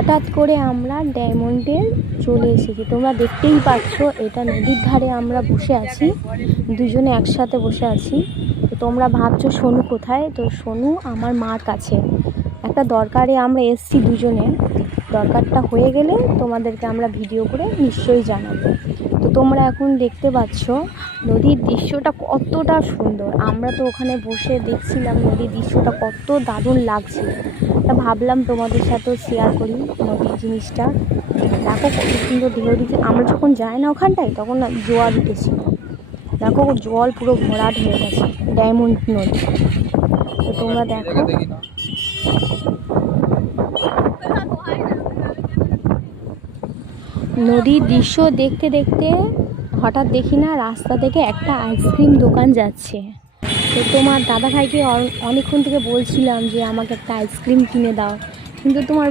হঠাৎ করে আমরা ডায়মন্ডে চলে এসেছি। তোমরা দেখতেই পাচ্ছ, এটা নদীর ধারে আমরা বসে আছি, দুজনে একসাথে বসে আছি। তো তোমরা ভাবছো সোনু কোথায়? তো সোনু আমার মার কাছে, একটা দরকারে আমরা এসছি দুজনে। দরকারটা হয়ে গেলে তোমাদেরকে আমরা ভিডিও করে নিশ্চয়ই জানাবো। তো তোমরা এখন দেখতে পাচ্ছ নদীর দৃশ্যটা কতটা সুন্দর। আমরা তো ওখানে বসে দেখছিলাম নদীর দৃশ্যটা কত দারুণ লাগছে। তা ভাবলাম তোমাদের সাথেও শেয়ার করি নদীর জিনিসটা। দেখো কত সুন্দর ঢেউ দিচ্ছে। আমরা যখন যাই না ওখানটায়, তখন না জোয়ার উঠেছিল। দেখো জল পুরো ভরাট হয়ে গেছে ডায়মন্ড নদী। তো তোমরা দেখো, নদীর দৃশ্য দেখতে দেখতে হঠাৎ দেখি না রাস্তা থেকে একটা আইসক্রিম দোকান যাচ্ছে। তো তোমার দাদা ভাইকে অনেকক্ষণ থেকে বলছিলাম যে আমাকে একটা আইসক্রিম কিনে দাও, কিন্তু তোমার